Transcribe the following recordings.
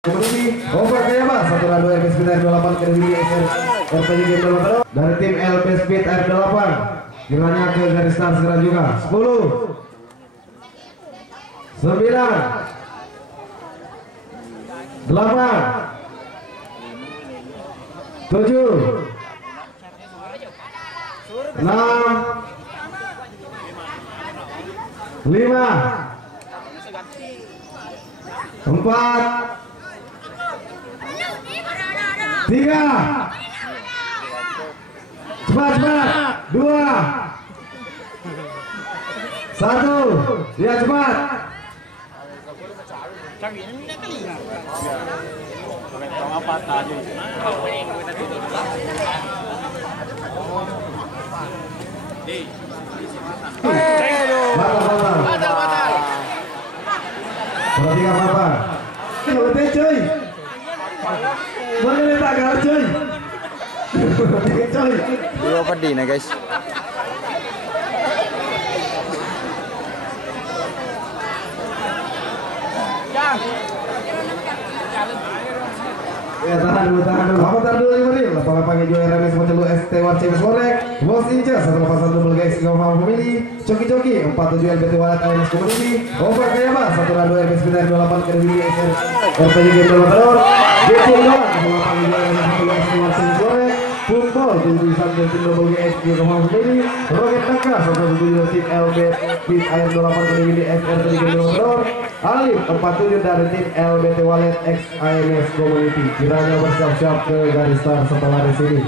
Over ke Yaba, 1 2 LB Speed Air 28 ke SR RPG Game Developer dari tim LB Speed Air 28. Kiranya ke garis start segera juga. 10 9 8 7 6 5 4 3 cepat 2 1 ya cepat. Perhatikan apa? Lebih cuy. Boleh tak gar cuy. Cuy. Dua pedih nih guys. Ya tahan dulu. Apa dulu ini? Lapangan juara RMS Montelu ST Warcim Sporek. Bos Inca 181 double guys Gama Family. Coki 47 LBT Walet AMS Community. Over ke Yaba 1 2 LBS Speed 28 ke SR RPG Game Developer. DC doang lapangan juara RMS Montelu ST Warcim Sporek. Football 71 tim double guys Gama Family. Roket Taka 177 tim LB Speed Air 28 ke SR RPG Game Developer. Alif 47 dari tim LBT Walet X AMS Community. Kiranya bersiap-siap ke garis start setelah di sini.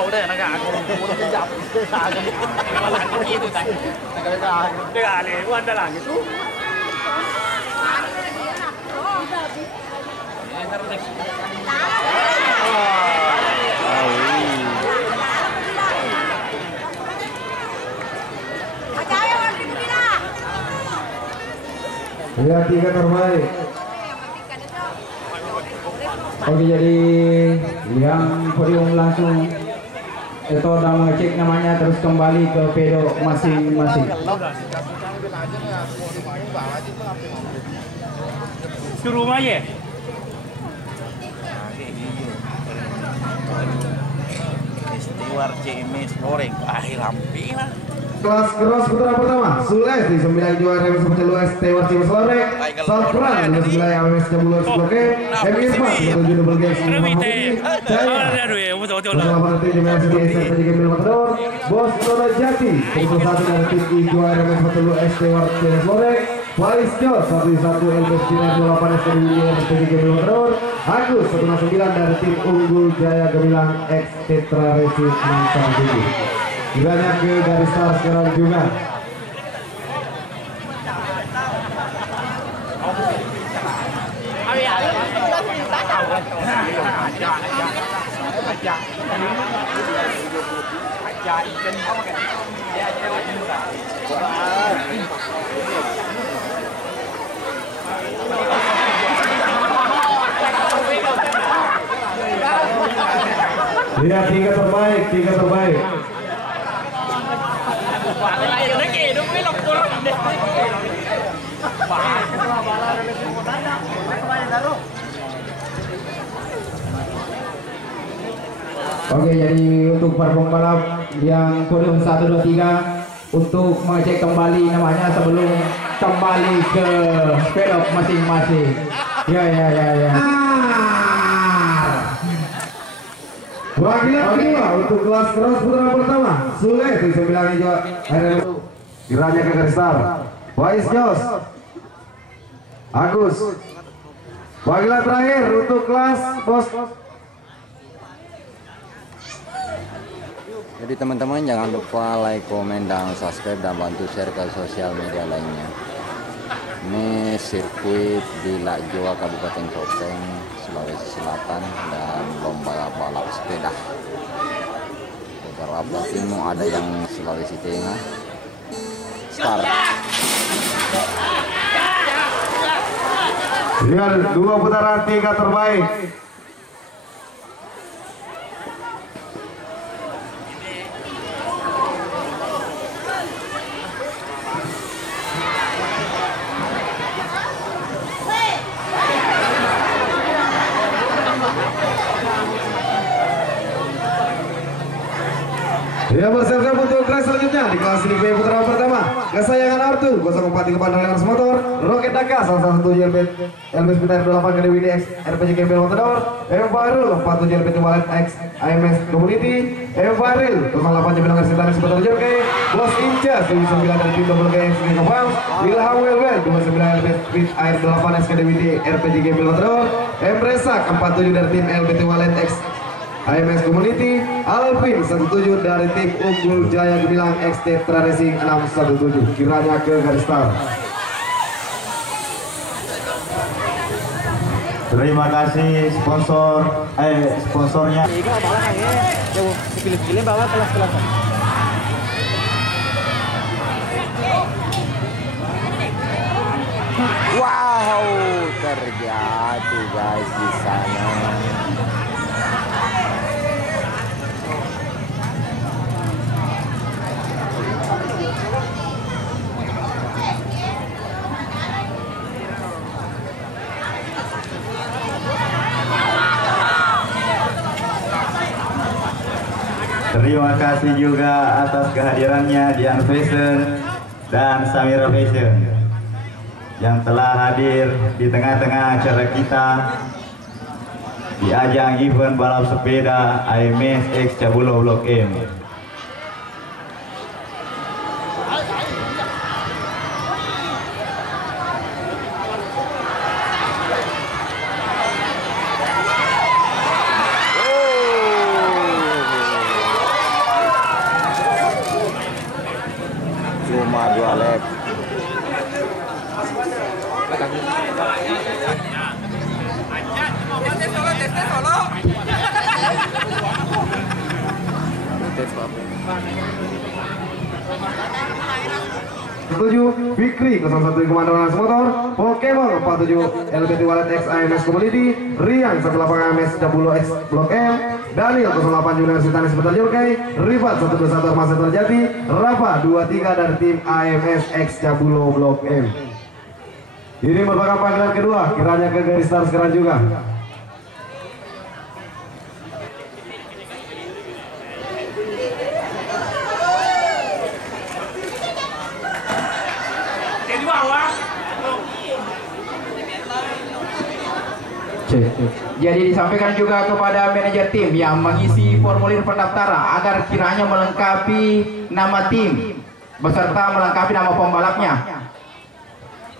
Udah nagkakagulong-gulong gitu tayo. Nagkakali, wanda lang ito. Ya, 3 terbaik. Oke, jadi yang podium langsung itu udah mengecek namanya, terus kembali ke pedok masing-masing. Suruh aja. Istiwar CMS goreng akhir hampir. Kelas cross putaran pertama, Sule di 9 juara RMS Montelu ST Warcim Sporek. Salpran di 9 AMS Jambulur Spoke. Irfan 7 double guys Jaya tim di Mercy SR di Game Developer. Bos Nono Jati 1 dari tim I juara RMS Montelu ST Warcim Sporek. Waris Jos 1 LB Speed 28 ST di Game Developer. Agus 109 dari tim Unggul Jaya Gemilang X Tetra Racing Mantan Tinggi. Kiranya ke garis start sekarang juga. Lihat 3 terbaik. Oke, jadi untuk para pembalap yang podium 1, 2, 3 untuk mengecek kembali namanya sebelum kembali ke pedok masing-masing. Ya. Wakilan kedua untuk kelas cross putaran pertama, Sule di 9 juara RMS. Kiranya ke garis start. Wais Jos, Agus. Wakilan terakhir untuk kelas Bos. Jadi teman-teman jangan lupa like, komen, dan subscribe, dan bantu share ke sosial media lainnya. Ini sirkuit di Lakjoa Kabupaten Sopeng, Sulawesi Selatan, dan lomba balap sepeda. Beberapa tim ada yang Sulawesi Tengah. Start. Dengan 2 putaran 3 terbaik. Ya, bersiap-siap untuk kelas selanjutnya di kelas ini putaran pertama. Kesayangan Arthur 043 Pandangan Motor, Roket Daka salah satu LB Spitar 8 ke DWDX RPG Gembel Motor, M Farul 47 LB Wallet X AMS Community, M Faril 08 Jembilang Sitaris Sebentar Jorge, Bos Inca 9 dari tim Double GX Kepang, Wilham Welwel 29 LB Speed Air 8 SKDWD RPG Gembel Motor, M Resak 47 dari tim LBT Wallet X AMS Community, Alvin 17 dari tim Unggul Jaya Gemilang X Tetra Racing 617. Kiranya ke garis start. Terima kasih sponsornya. Wow, terjatuh guys di sana. Terima kasih juga atas kehadirannya Dian Fashion dan Samira Fashion yang telah hadir di tengah-tengah acara kita di ajang event balap sepeda AMS X Cabulo Blok M. Cuma 2 lap. Tujuh Fikri 01 Komandan Motor, Pokemon 47 LBT Wallet X AMS Community, Rian 18 AMS Cabulo X Blok M, Daniel 08 Junior Sitanis Sebentar Jorkai, Rifat 121 Masa Terjadi, Rafa 23 dari tim AMS X Cabulo Blok M. Ini merupakan panggilan kedua, kiranya ke garis start sekarang juga. Jadi disampaikan juga kepada manajer tim yang mengisi formulir pendaftaran agar kiranya melengkapi nama tim beserta melengkapi nama pembalapnya.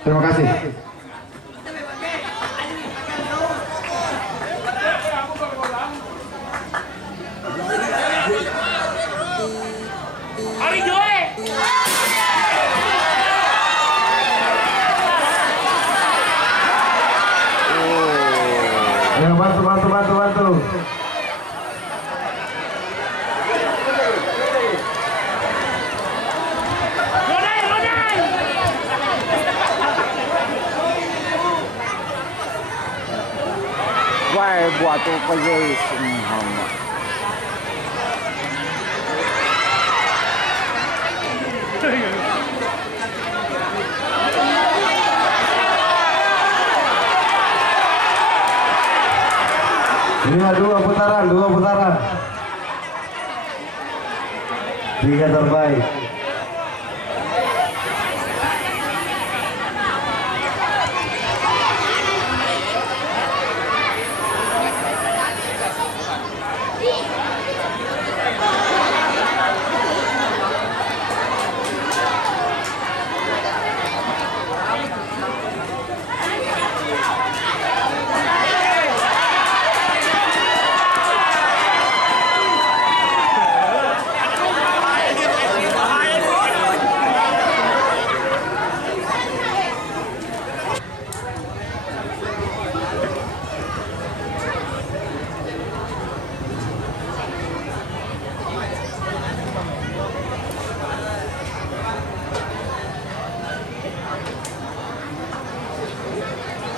Terima kasih. Ayo bantu. Wah, buat apa guys? Muhammad. Iya, dua putaran. 3 terbaik.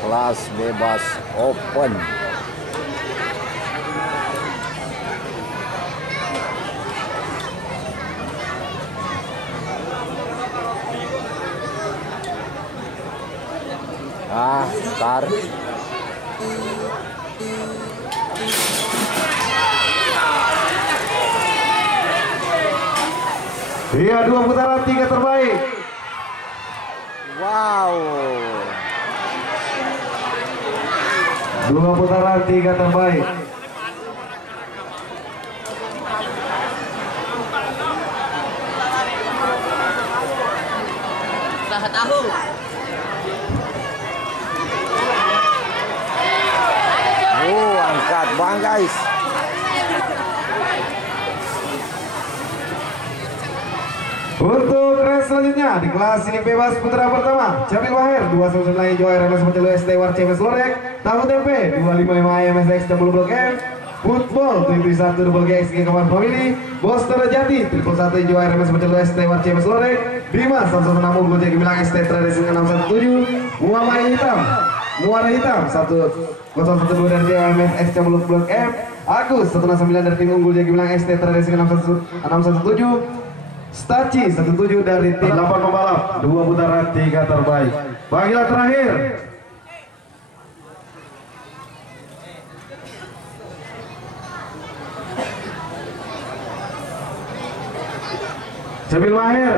Kelas bebas open. Start. Iya, 2 putaran 3 terbaik. Wow. 2 putaran 3 terbaik. Tahu. Angkat bang guys. Untuk race selanjutnya di kelas ini bebas putra pertama, Jamil Wahir 219 Joy RMS Pecelu ST Warcemes Lorek, Tahu Tempe 255 MSX Jambul Blok M, Football 71 Double GXG Kawan Family, Bos Terjati 111 Joy RMS Pecelu ST Warcemes Lorek, Dimas 116 Gojek Gemilang ST Tradisi 617, Muhammad Hitam Muara Hitam 1012 dari JMS Jambul Blok M, Agus 169 dari tim unggul Jagi Bilang ST Tradisi 617, Staci 17 dari tim 8 pembalap, 2 putaran 3 terbaik. Panggilan terakhir. Jamil Mahir.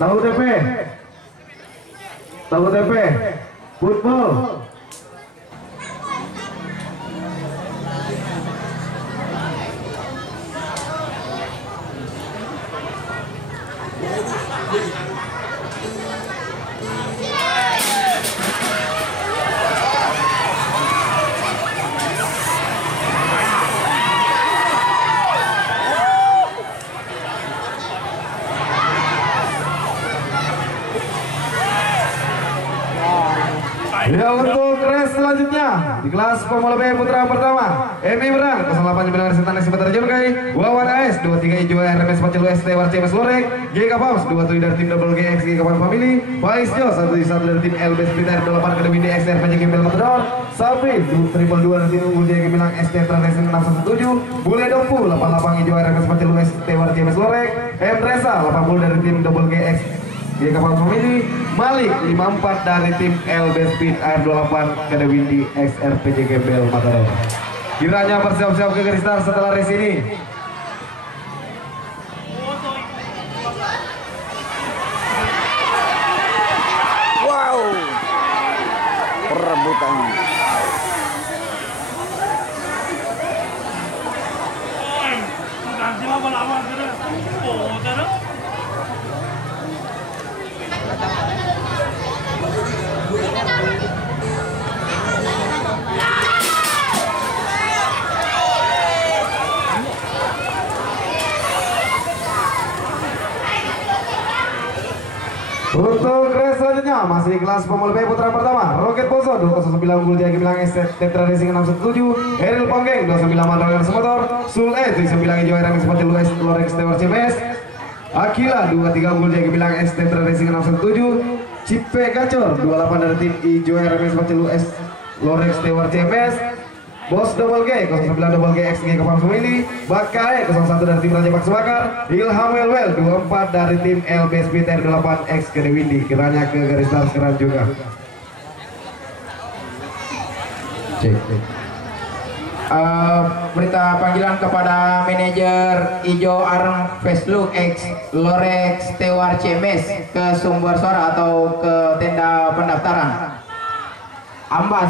Tahu TP. Tahu TP. Football. Ya, untuk race selanjutnya di kelas Pemula B putra pertama, Emi Berang 08 Jembelang Setan Sebentar Jurkai, Wawan AS 23 Ijo RMS Pacelu ST Warcemes Lorek, GK Paus 27 dari tim Double GX Kawan Family, Faiz Jo 1 dari tim LB Splitter 8 Akademi DXR PJ Gembel Matador, Sabri 2 dari tim Unggul JG Bilang ST Tradisi 617, Bule Dopu 88 Ijo RMS Pacelu ST Warcemes Lorek, M Reza 80 dari tim Double GX di Kapal Family, Malik 54 dari tim LB Speed Air 28 Akademi di XRPJ Gembel Matador. Kiranya bersiap-siap ke garis start setelah race ini. Wow. Perebutan. Nanti lama-lama gitu. Oh, terus. Untuk race selanjutnya masih kelas Pemula B putra pertama, Roket Poso 209 Unggul Jaya Gemilang ST Tetra Racing 617, Eril Ponggeng 29 Mandor Motor, Sul E 39 Ijo RMS Pacelu ST Lorek Stewart CMS, Akila 23 Unggul Jaya Gemilang ST Tetra Racing 617, Cipe Gacor 28 dari tim Ijo RMS Pacelu ST Lorek Stewart CMS, Bos Double G 09 Double G XG Kapal Family, Bakae 01 dari tim Raja Bakso Bakar, Ilham Welwel 24 dari tim LB Speed Air 8 X Gede Windy. Kiranya ke garis start sekarang juga. Cek. Berita panggilan kepada manajer Ijo Arm Facelift X Lorex Tewar CMS ke sumber suara atau ke tenda pendaftaran. Ambas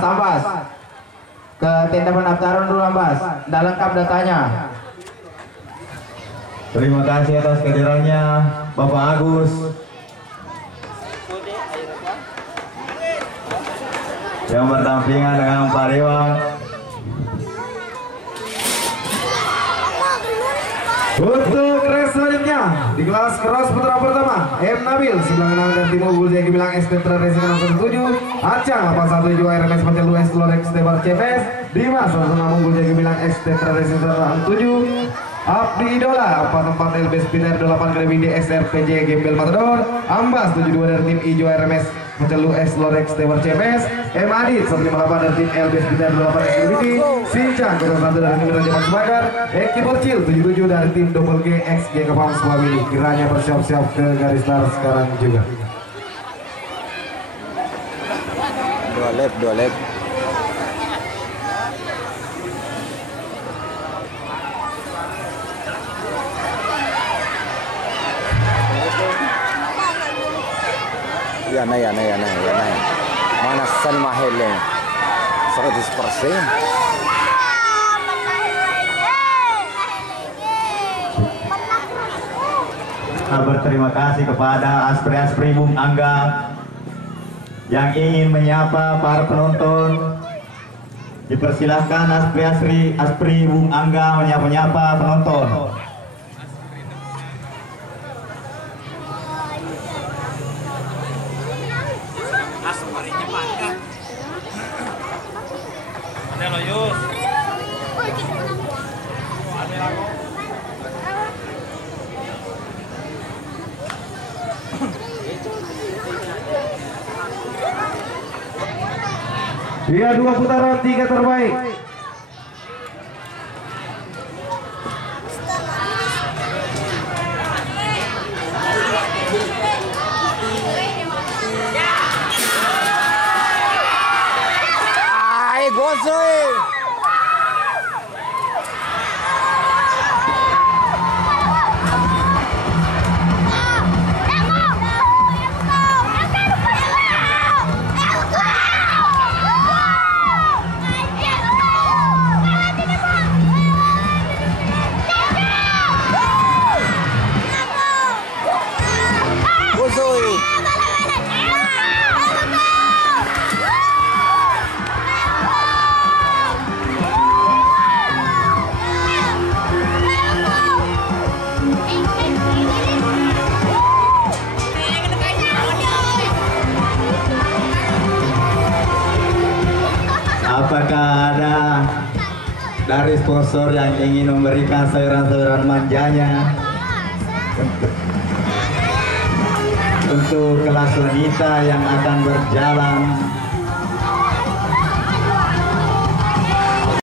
ke tenda pendaftaran dulu Ambas, dah lengkap datanya. Terima kasih atas kehadirannya Bapak Agus yang berdampingan dengan Pak Dewan. Untuk race selanjutnya di kelas cross putra pertama, M Nabil 96 dari tim Unggul Jaya Gemilang ST Tetra Racing 617, Acang 81 Ijo RMS Pacelu ST Lorek Stewart CMS, Dimas 16 Unggul Jaya Gemilang ST Tetra Racing 107, Abdi Idola 44 LB Speed Air 8 Akademi di XRPJ Gembel Matador, Ambas 72 dari tim Ijo RMS Pacelu S Lorek Stewart CMS, M Adit 158 dari tim LB Speed Air 8 Akademi, Sincang 01 dari tim Raja Bakso Bakar, Eki Bocil 77 dari tim Double G XG Kapal Family. Kiranya bersiap-siap ke garis start sekarang juga. Dua lap. Mana san mahele 100%. Berterima kasih kepada Aspri Bung Angga yang ingin menyapa para penonton. Dipersilahkan Aspri Bung Angga menyapa penonton. Ada lo Yus. Dia 2 putaran 3 terbaik. Ai, gozoi. Apakah ada dari sponsor yang ingin memberikan sayuran-sayuran manjanya untuk kelas wanita yang akan berjalan